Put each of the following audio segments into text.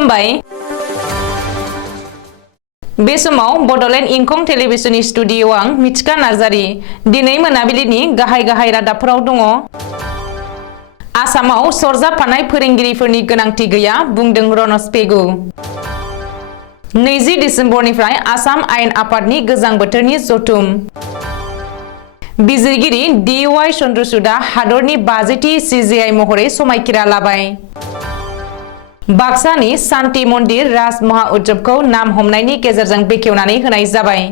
खुलुमबाय बे समाव बडलेण्ड इंखं टेलिभिजननि स्टुडिअ आं मिथिका नार्जारी दिनै मोनाबिलिनि गाहाय रादाबफोराव दङ। आसामाव सरजाबफानाय फोरोंगिरिफोरनि गोनांथि गैया बुंदों रनज पेगु। 20 डिसेम्बरनिफ्राय आसाम आयेन आफादनि गोजां बोथोरनि जथुम। बिजिरगिरि DY चन्द्रचूडआ हादरनि 50थि CGI महरै समायखिरा लाबाय। बाक्सानि शान्ति मन्दिर राज महा उत्सवखौ नाम हमनायनि गेजेरजों बेखेवनानै होनाय जाबाय।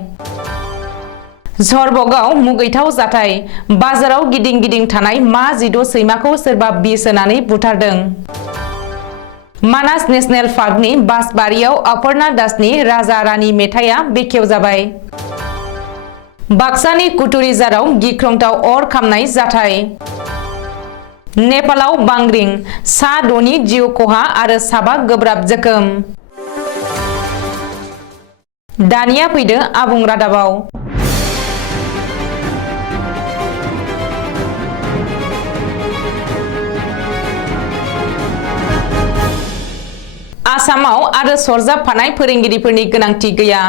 झरबगआव मुगैथाव जाथाय बाजाराव गिदिं थानाय मा 16 सैमाखौ सोरबा बिस होनानै बुथारदों। मानास नेशनेल पार्कनि बासबारियाव अपर्णा दासनि राजा रानी मेथाइया बेखेव जाबाय। बाक्सानि कुटुरिजाराव गिख्रंथाव अर खामनाय जाथाय। नेपालाव बांग्रिं सा 6नि जिउ खहा आरो 7 गोब्राब जोखोम। दानिया फैदो आबुं रादाबाव। आसामाव आरो सरजाबफानाय फोरोंगिरिफोरनि गोनांथि गैया।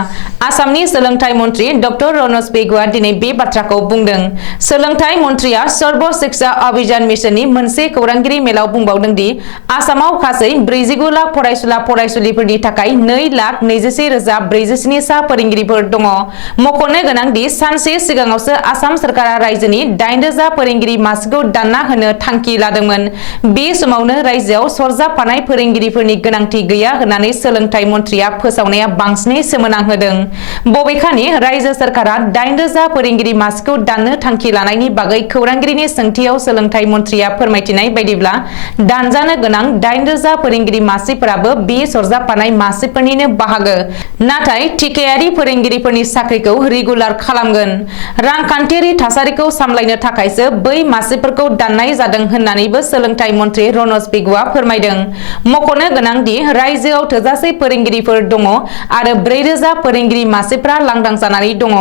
आसामनि सोलोंथाइ मन्त्रि डक्टर रनज पेगुआ दिनै बे बाथ्राखौ बुंदों। सोलोंथाइ मन्त्रिया सर्व शिक्षा अभियान मिशननि मोनसे खौरांगिरि मेलाव बुंबावदों दि आसामाव गासै 49 लाख फरायसुला फरायसुलिफोरनि थाखाय 2,21,047 सा फोरोंगिरिफोर दङ। मख'नो गोनां दि सानसे सिगाङावसो आसाम सरकारा रायजोनि 8,000 फोरोंगिरि मासिखौ दानना होनो थांखि लादोंमोन। बे समावनो रायजोआव सरजाबफानाय फोरोंगिरिफोरनि गोनांथि गैया होननानै सोलोंथाइ मन्त्रिया फोसावनाया बांसिनै सोमोनांहोदों। बबेखानि रायजो सरकारा 8,000 फोरोंगिरि मासिखौ दाननो थांखि लानायनि बागै खौरांगिरिनि सोंथियाव सोलोंथाइ मन्त्रिया फोरमायथिनाय बायदिब्ला दानजानो गोनां 8,000 फोरोंगिरि मासिफोराबो बे सरजाबफानाय मासिफोरनिनो बाहागो। नाथाय थिखायारि फोरोंगिरिफोरनि साख्रिखौ रेगुलार खालामगोन। रांखान्थियारि थासारिखौ सामलायनो थाखायसो बै मासिफोरखौ दाननाय जादों होननानैबो सोलोंथाइ मन्त्रि रनज पेगुआ फोरमायदों। मख'नो गोनां दि रायजोआव थोजासे फोरोंगिरिफोर दङ आरो 4,000 फोरोंगिरि मासिफोरा लांदां जानानै दङ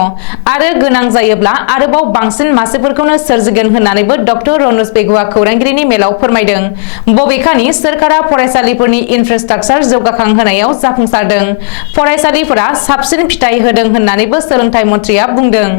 आरो गोनां जायोब्ला आरोबाव बांसिन मासिफोरखौनो सोरजिगोन होननानैबो डक्टर रनज पेगुआ खौरांगिरिनि मेलाव फोरमायदों। बबेखानि सोरखारा फरायसालिफोरनि इनफ्रास्ट्राक्चार जौगाखांहोनायाव जाफुंसारदों। फरायसालिफोरा साबसिन फिथाय होदों होननानैबो सोलोंथाइ मन्त्रिया बुंदों।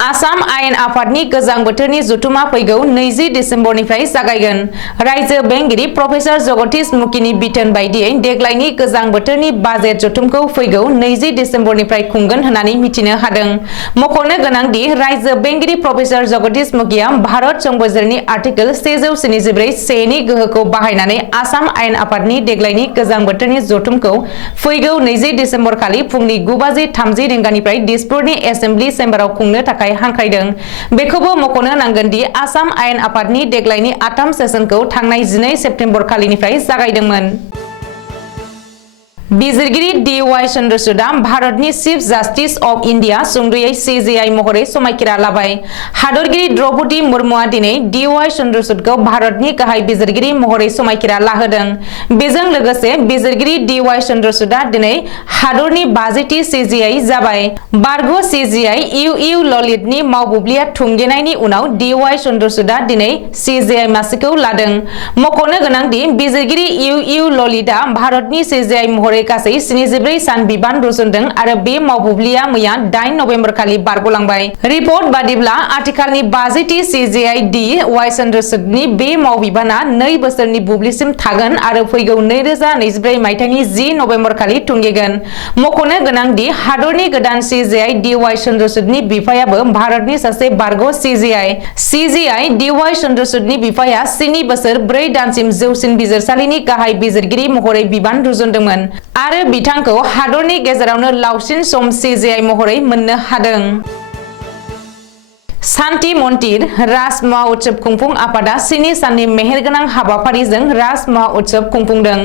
आसाम आयेन आफादनि गोजां बोथोरनि जथुमा फैगौ 20 डिसेम्बरनिफ्राय जागायगोन। रायजो बेंगिरि प्रफेसर जगदीश मुखिनि बिथोन बायदियै देग्लायनि गोजां बोथोरनि बाजेट जथुमखौ फैगौ 20 डिसेम्बरनिफ्राय खुंगोन होननानै मिथिनो हादों। मख'नो गोनां दि रायजो बेंगिरि प्रफेसर जगदीश मुखिया भारत संबिजिरनि आर्टिकेल 174(1) नि गोहोखौ बाहायनानै आसाम आयेन आफादनि देग्लायनि गोजां बोथोरनि जथुमखौ फैगौ 20 डिसेम्बर खालि फुंनि 9:30 रिंगानिफ्राय दिसपुरनि एसेम्बलि चेम्बाराव खुंनो थाखाय हांख्रायदों। बेखौबो मख'नो नांगोन दि आसाम आयेन आफादनि देग्लायनि 8 सेसनखौ थांनाय 12 सेप्तेम्बर खालिनिफ्राय जागायदोंमोन। बिजिरगिरि DY चन्द्रचूडआ भारतनि चिफ जास्टिस अफ इन्डिया सुंदयै CGI महरै समायखिरा लाबाय। हादरगिरि द्रौपदी मुर्मुआ दिनै DY चन्द्रचूडखौ भारतनि गाहाय बिजिरगिरि महरै समायखिरा लाहोदों। बेजों लोगोसे बिजिरगिरि DY चन्द्रचूडआ दिनै हादरनि 50थि CGI जाबाय। बारग' CGI UU ललितनि मावबुब्लिया थुंगेनायनि उनाव DY चन्द्रचूडआ दिनै CGI मासिखौ लादों। मख'नो गोनां दि बिजिरगिरि UU ललितआ भारतनि CGI महरै गासै 74 सान बिबान रुजुनदों आरो बे मावबुब्लिया मैया 8 नबेम्बर खालि बारग'लांबाय। रिपर्ट बादिब्ला आथिखालनि 50थि CGI DY चन्द्रचूडनि बे मावबिबाना 2 बोसोरनि बुब्लिसिम थागोन आरो फैगौ 2024 मायथाइनि 10 नबेम्बर खालि थुंगेगोन। मख'नो गोनां दि हादरनि गोदान CGI DY चन्द्रचूडनि बिफायाबो भारतनि सासे बारग' CGI DY चन्द्रचूडनि बिफाया 7 बोसोर 4 दानसिम जौसिन बिजिरसालिनि गाहाय बिजिरगिरि महरै बिबान रुजुनदोंमोन आरो बिथांखौ हादरनि गेजेरावनो लावसिन सम CGI महरै मोननो हादों। शान्ति मन्दिर राज महा उत्सव खुंफुं आफादा 7 साननि मेहेरगोनां हाबाफारिजों राज महा उत्सव खुंफुंदों।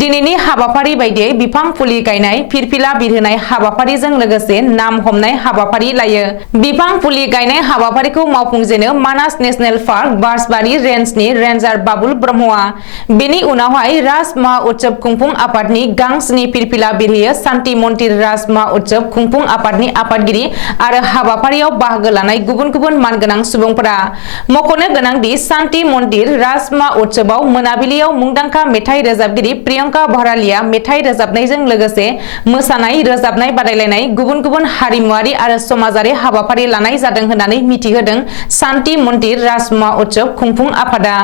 दिनैनि हाबाफारि बायदियै बिफां फुलि गायनाय, फिरफिला बिरहोनाय हाबाफारिजों लोगोसे नाम हमनाय हाबाफारि लायो। बिफां फुलि गायनाय हाबाफारिखौ मावफुंजेनो मानास नेशनेल पार्क बासबारि रेन्जनि रेन्जार बाबुल ब्रह्मआ। बेनि उनावहाय राज महा उत्सव खुंफुं आफादनि गां 7 फिरफिला बिरहोयो शान्ति मन्दिर राज महा उत्सव खुंफुं आफादनि आफादगिरि आरो हाबाफारियाव बाहागो लानाय गुबुन गुबुन मानगोनां सुबुंफोरा मख'नो गोनांदि शान्ति मन्दिर राजमा उत्सवआव मोनाबिलियाव मुंदांखा मेथाइ रोजाबगिरि प्रियंका भरालिया मेथाइ रोजाबनायजों लोगोसे मोसानाय रोजाबनाय बादायलायनाय गुबुन हारिमुआरि आरो समाजारि हाबाफारि लानाय जादों होननानै मिथिहोदों शान्ति मन्दिर राजमा उत्सव खुंफुं आफादा।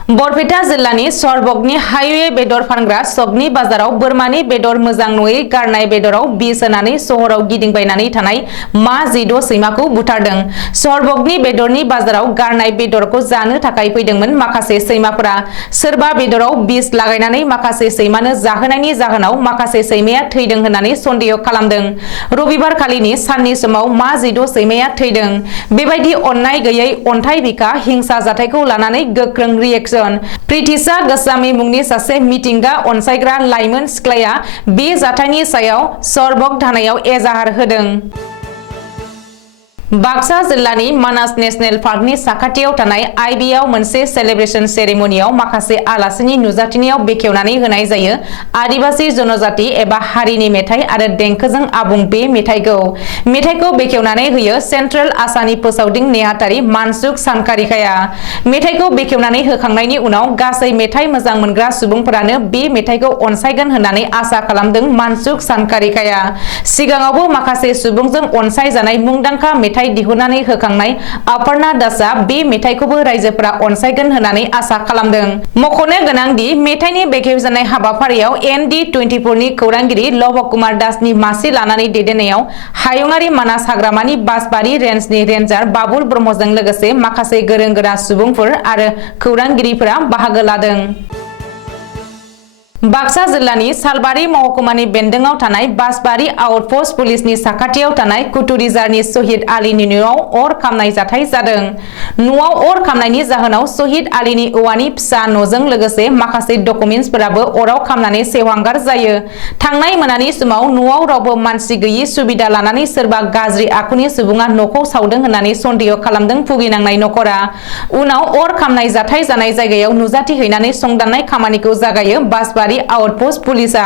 बरपेटा जिल्लानि सरबगनि हाइवे बेदर फानग्रा सकनि बाजाराव बोरमानि बेदर मोजां नङै गारनाय बेदराव बिस होनानै सहराव गिदिंबायनानै थानाय मा 16 सैमाखौ बुथारदों। सरबगनि बेदरनि बाजाराव गारनाय बेदरखौ जानो थाखाय फैदोंमोन माखासे सैमाफोरा। सोरबा बेदराव बिस लागायनानै माखासे सैमानो जाहोनायनि जाहोनाव माखासे सैमाया थैदों होननानै सन्देह खालामदों। रबिबार खालिनि साननि समाव मा 16 सैमाया थैदों। बेबायदि अननाय गैयै अन्थाइ बिखा हिंसा जाथायखौ लानानै गोख्रों रिएक्शन। प्रिथिशा गोस्वामी मुंनि सासे मिथिंगा अनसायग्रा लाइमोन सिख्लाया बे जाथायनि सायाव सरबग थानायाव एजाहार होदों। बाक्सा जिल्लानि मानास नेशनेल पार्कनि साखाथियाव थानाय आइबिआव मोनसे सेलेब्रेशन सेरेमनियाव माखासे आलासिनि नुजाथिनायाव बेखेवनानै होनाय जायो आदिबासी जनजाति एबा हारिनि मेथाइ आरो देंखोजों आबुं बे मेथाइखौ बेखेवनानै होयो सेन्ट्रेल आसामनि फोसावदिं नेहाथारि मानसुख सानकारिकाया। मेथाइखौ बेखेवनानै होखांनायनि उनाव गासै मेथाइ मोजां मोनग्रा सुबुंफोरानो बे मेथाइखौ अनसायगोन होननानै आसा खालामदों मानसुख सानकारिकाया। सिगाङावबो माखासे सुबुंजों अनसायजानाय मुंदांखा मेथाइ दिहुननानै होखांनाय अपर्णा दासआ बे मेथाइखौबो रायजोफोरा अनसायगोन होननानै आसा खालामदों। मख'नो गोनांदि मेथाइनि बेखेवजानाय हाबाफारियाव ND24 नि खौरांगिरि लभ कुमार दासनि मासि लानानै दैदेननायाव हायुङारि मानास हाग्रामानि बासबारि रेन्जनि रेन्जार बाबुल ब्रह्मजों लोगोसे माखासे गोरों गोरा सुबुंफोर आरो खौरांगिरिफोरा बाहागो लादों। बाक्सा जिल्लानि सालबारि महकुमानि बेन्दोंआव थानाय बासबारि आउटपोस्ट पुलिसनि साखाथियाव थानाय कुटुरिजारनि शहीद आलीनि न'आव अर खामनाय जाथाय जादों। न'आव अर खामनायनि जाहोनाव शहीद आलीनि औवानि फिसा न'जों लोगोसे माखासे डकुमेन्टसफोराबो अराव खामनानै सेवहांगार जायो। थांनाय मोनानि समाव न'आव रावबो मानसि गैयि सुबिदा लानानै सोरबा गाज्रि आखुनि सुबुङा न'खौ सावदों होननानै सन्देह खालामदों भुगिनांनाय नखरा। उनाव अर खामनाय जाथाय जानाय जायगायाव नुजाथिहैनानै संदाननाय खामानिखौ जागायो बासबारि आउटपोस्ट पुलिसा।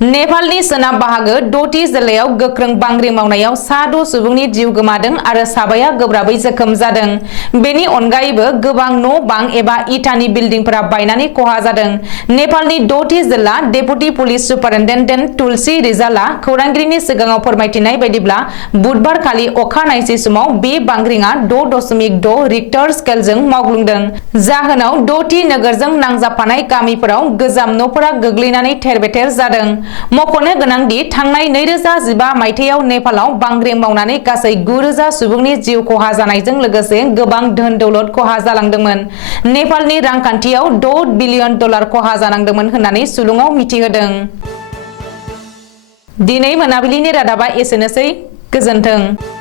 नेपालनि सोनाब बाहागो द'थि जिल्लायाव गोख्रों बांग्रि मावनायाव 6 सुबुंनि जिउ गोमादों आरो साबाया गोब्राबै जोखोम जादों। बेनि अनगायैबो गोबां न' बां एबा इटानि बिल्डिंफोरा बायनानै खहा जादों। नेपालनि द'थि जिल्ला डेपुटि पुलिस सुपारिनटेन्डेन्ट तुलसी रिजालआ खौरांगिरिनि सिगाङाव फोरमायथिनाय बायदिब्ला बुधबार खालि अखानायसि समाव बे बांग्रिङा 6.6 रिक्टर स्केलजों मावग्लुंदों। जाहोनाव द'थि नोगोरजों नांजाबफानाय गामिफोराव गोजाम न'फोरा गोग्लैनानै थेर-बेथेर जादों। मख'नो गोनांदि थांनाय 2015 मायथाइयाव नेपालाव बांग्रिं मावनानै गासै 9,000 सुबुंनि जिउ खहा जानायजों लोगोसे गोबां धोन दौलत खहा जालांदोंमोन। नेपालनि रांखान्थियाव $6 बिलियन खहा जानांदोंमोन होननानै सुलुङाव मिथिहोदों। दिनै मोनाबिलिनि रादाबा एसेनोसै। गोजोन्थों।